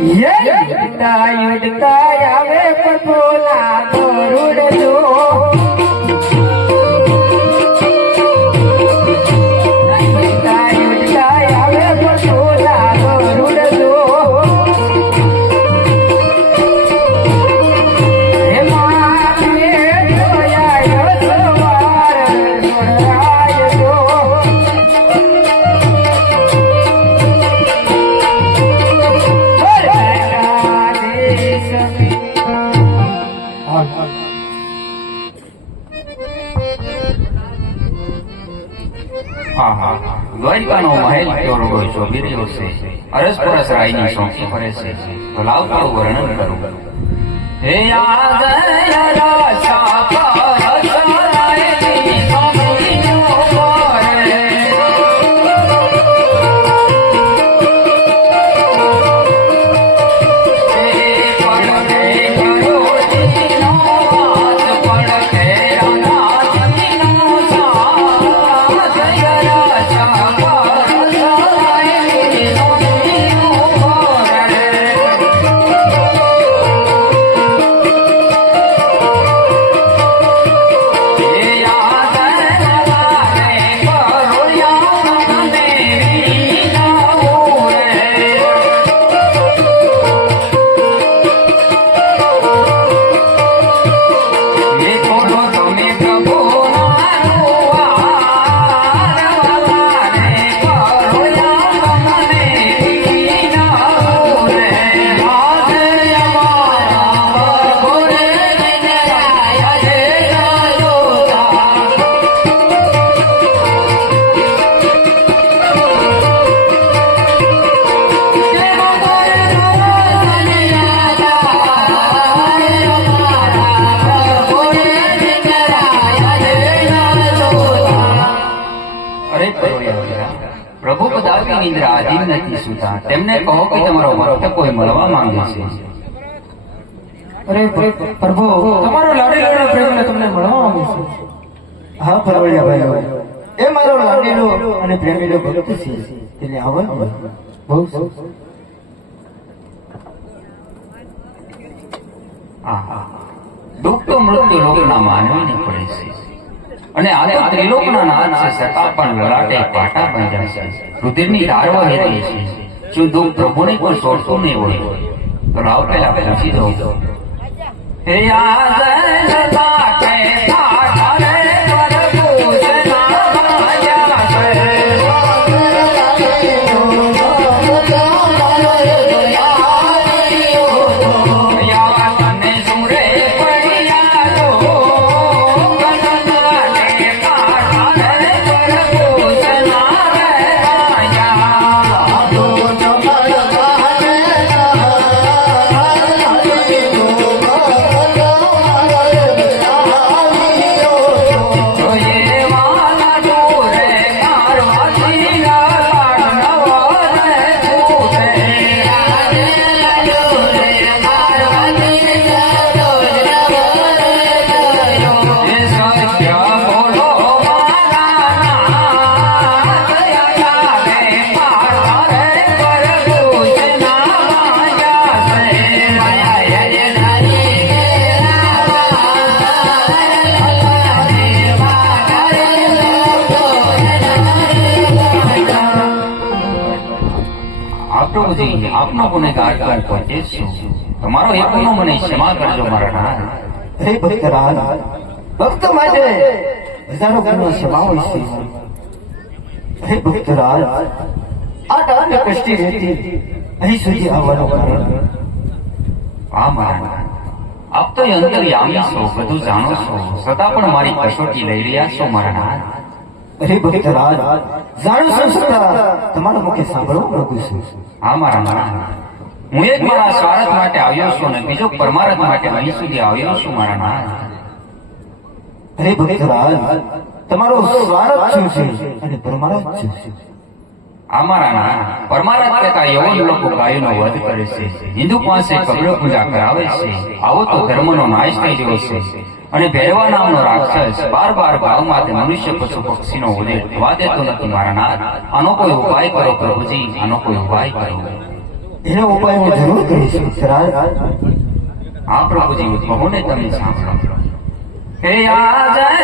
યુડતા યુડતા આવે પટોલા ગરુડ જો દ્વારિકાનો મહેલ કેવડો શોભી રહ્યો છે? અરસપરસ રાયની શોખી ફરે છે. તો લાવ વર્ણન કરું. હે આગળ પદાર્થની નિંદ્રા આધીન નથી સુતા તેમને કહો કે તમારો ભક્ત કોઈ મળવા માંગે છે. અરે પ્રભુ તમારો લાડેલો પ્રેમ તમને મળવા માંગે છે. હા પરવળિયા ભાઈઓ એ મારો લાડીલો અને પ્રેમીલો ભક્ત છે. એટલે આવો ને બહુ. દુઃખ તો મૃત્યુ લોકના માનવીને પડે છે. અને આ તો ત્રિલોકના છે છતાં પણ વરાટે પાટા બાંધ્યા છે. રુધિરની ધારવા વહી રહી છે. શું દુઃખ પ્રભુને પણ સોડતો નહીં હોય, તો લાવ પહેલા પૂછી દઉં. હે આગળ લાટે પ્રભુજી આપનો ગુનેગાર હું પહોંચે છું તમારો એકનો મને ક્ષમા કરજો મારા હે ભક્તરાજ ભક્ત માટે હજારો ગુનો ક્ષમા હોય છે. હે ભક્તરાજ આ ડાળને કષ્ટી રહેતી અહીં સુધી આવવાનો કારણ. આ મારા આપ તો અંતર્યામી છો બધું જાણો છો. છતાં પણ મારી કસોટી લઈ રહ્યા છો મારા નાથ. હે ભક્તરાજ જાણું છું છતાં તમારો મુખે સાંભળો, પ્રભુ છું હા મારા નાથ હું એક મારા સ્વાર્થ માટે આવ્યો છું અને બીજો પરમાર્થ માટે અહીં સુધી આવ્યો છું, મારા નાથ હે ભક્તરાજ તમારો સ્વાર્થ શું છે અને પરમાર્થ શું છે? આ ના પરમારથ કરતા યવન લોકો ગાયનો વધ કરે છે. હિન્દુ પાસે કબ્ર પૂજા કરાવે છે. આવો તો ધર્મનો નાશ થઈ ગયો છે. અને ભૈરવા નામનો રાક્ષસ બાર બાર ભાવમાં તે મનુષ્ય પશુ પક્ષીનો ઉદય થવા દેતો નથી મારા નાથ. આનો કોઈ ઉપાય કરો પ્રભુજી આનો કોઈ ઉપાય કરો. એનો ઉપાય હું જરૂર કરીશ આ પ્રભુજી કહો ને તમે સાંભળો. હે આ જય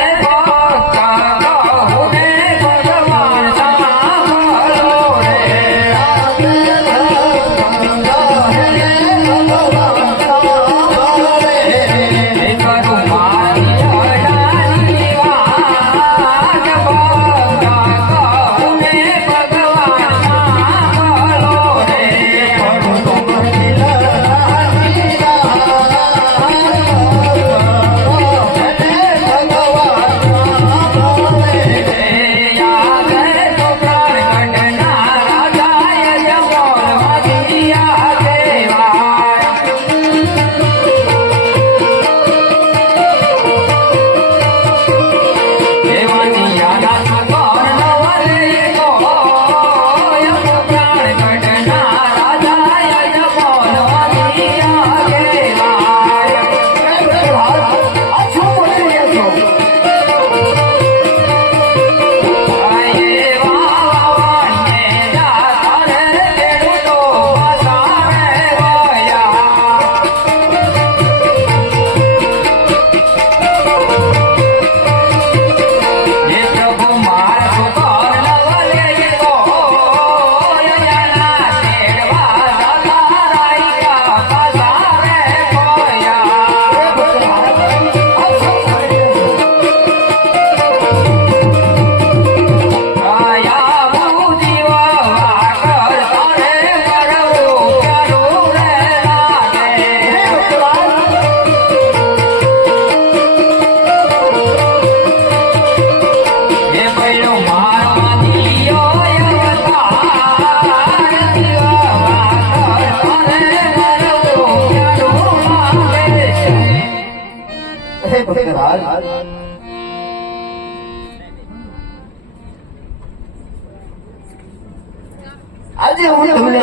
આજે હું તમને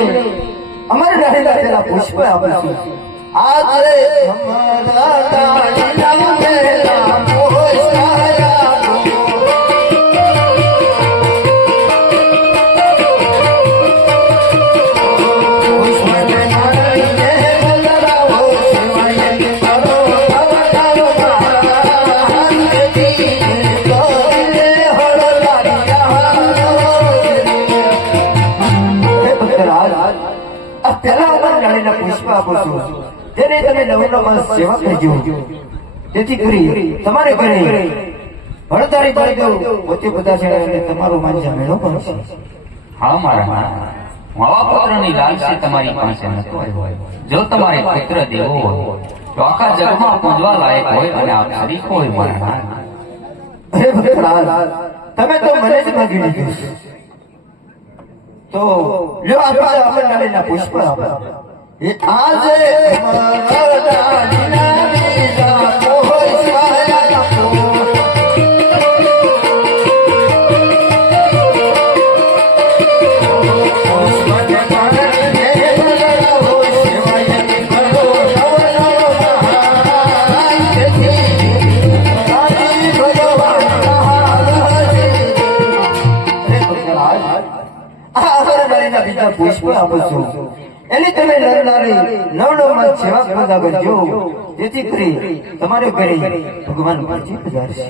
અમારે ડાળીના પેલા પુષ્પ આપું છું. આજે અમારા આપું છો. જેને તમે નવીનમાં સેવા કરજો જેથી કરી તમારે ઘરે હળદારી બાળકો પોતે બધા છે અને તમારો માનજા મેળો પણ છે. હા મારા માવા પુત્રની લાલસી તમારી પાસે નતો જો તમારે પુત્ર દેવો હોય તો આખા જગમાં પૂજવા લાયક હોય અને આપ શરીફ હોય મારા. હે ભક્તરાજ તમે તો મને જ ભાગી લીધું તો લ્યો આપા આપણે ડાળીના પુષ્પ આપો. આજે અમારા બીજા પુષ્પ આપું પુષ્પને નવ નવ. હે એની તમે નરનારી નવડોમાં સેવા પૂજા કરજો જેથી કરી તમારે ઘરે ભગવાન પાછી પધારશે.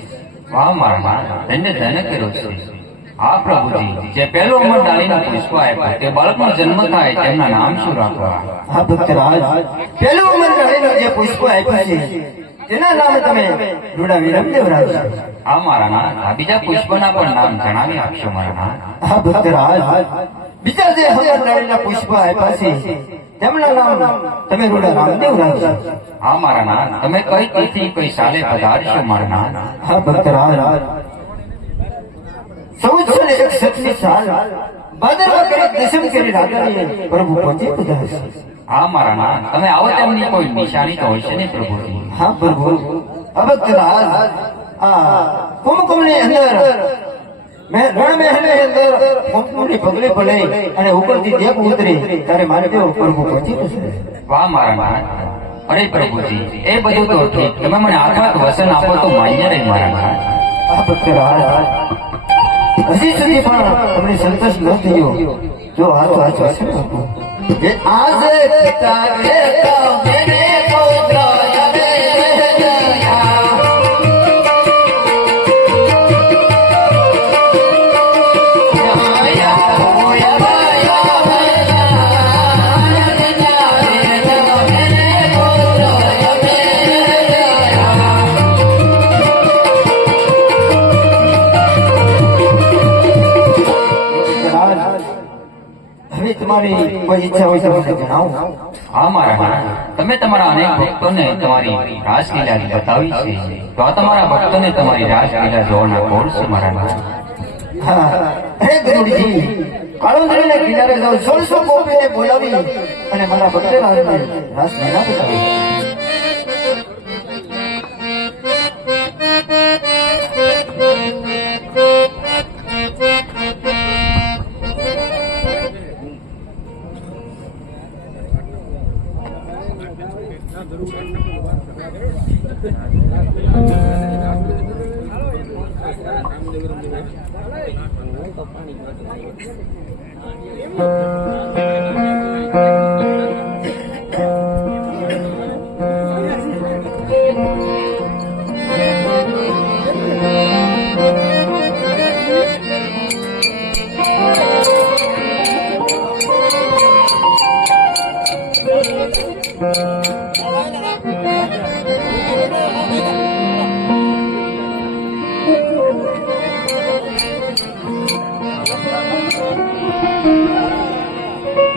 વાહ મારા ધન્ય ધન્ય કર્યો છે. આ પ્રભુજી જે પહેલો અમર ડાળીના પુષ્પ આપ્યા તે બાળકનો જન્મ થાય તેમના નામ શું રાખવા? આ ભક્તરાજ પહેલો અમર ડાળીનો જે પુષ્પ આપ્યા છે તેના નામે તમે રૂડા વિરમદેવ રાખજો આ મારા ના બીજા પુષ્પના પણ નામ જણાવી આપશો મારા ના આ ભક્તરાજ બીજા જે અમર પુષ્પ આપ્યા છે તેમના નામ તમે રૂડા રામદેવ રાખજો હા મારા નાથ તમે કઈ તિથિ કઈ સાલે પધારશો મારા નાથ? હા ભક્તરાજ. ચૌદસો ને એકસઠની સાલ ભાદરવા કડક દશમ કરી રાધાએ પ્રભુ પહોંચી પધારશે હા મારા નાથ તમે આવો તેમની કોઈ નિશાની તો હશે ને પ્રભુ હા પ્રભુ. અભક્તરાજ આ કુમકુમની અંદર મેં રણ મહેલની અંદર કુમકુમની પગલે પડે અને ઉપરથી દેવ ઉતરે ત્યારે મારે કેવો પ્રભુ પહોંચી જશે વાહ મારા નાથ અરે પ્રભુજી એ બધું તો ઠીક. તમે મને આત્માક વસન આપો તો માન્ય નહીં મારા આ હજી સુધી પણ તમને સંતોષ ન થયો. જો આ તો વસન આપો આજે પિતા તમારી કોઈ ઈચ્છા હોય તો મને જણાવો. હા મારા. તમે તમારા અનેક ભક્તોને તમારી રાસલીલા બતાવી છે. તો આ તમારા ભક્તોને તમારી રાસલીલા જોવાના કોણ છે મારા હા. ગુરુજી કાળુંદરીને કિનારે સોળસો બોલાવી અને મારા ભક્તરાજને રાસ બતાવી. અરે સખી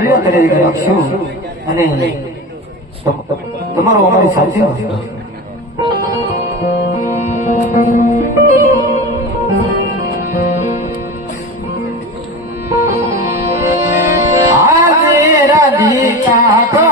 ગોળિયા કરી રાખશું અને તમ- તમારો અમારી સાથે રાધિકા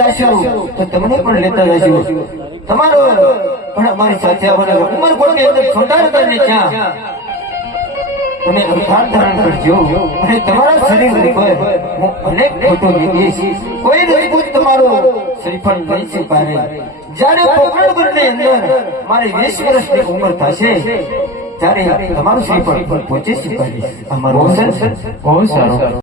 જાશું તો તમને પણ લેતા જશો. તમારો પણ અમારી સાથે આવવાનો ઉંમર કોણની અંદર છોટા હતા ને ક્યાં? તમે અવતાર ધારણ કરજો. અને તમારા શરીર ઉપર હું અનેક ફોટો મૂકીશ. કોઈ રજપૂત તમારો શ્રીફળ નહીં સ્વીકારે જ્યારે પોકરણગઢની અંદર મારી વીસ વર્ષની ઉંમર થશે ત્યારે તમારું શ્રીફળ પહોંચી સ્વીકારીશ અમારું બહુ સારું.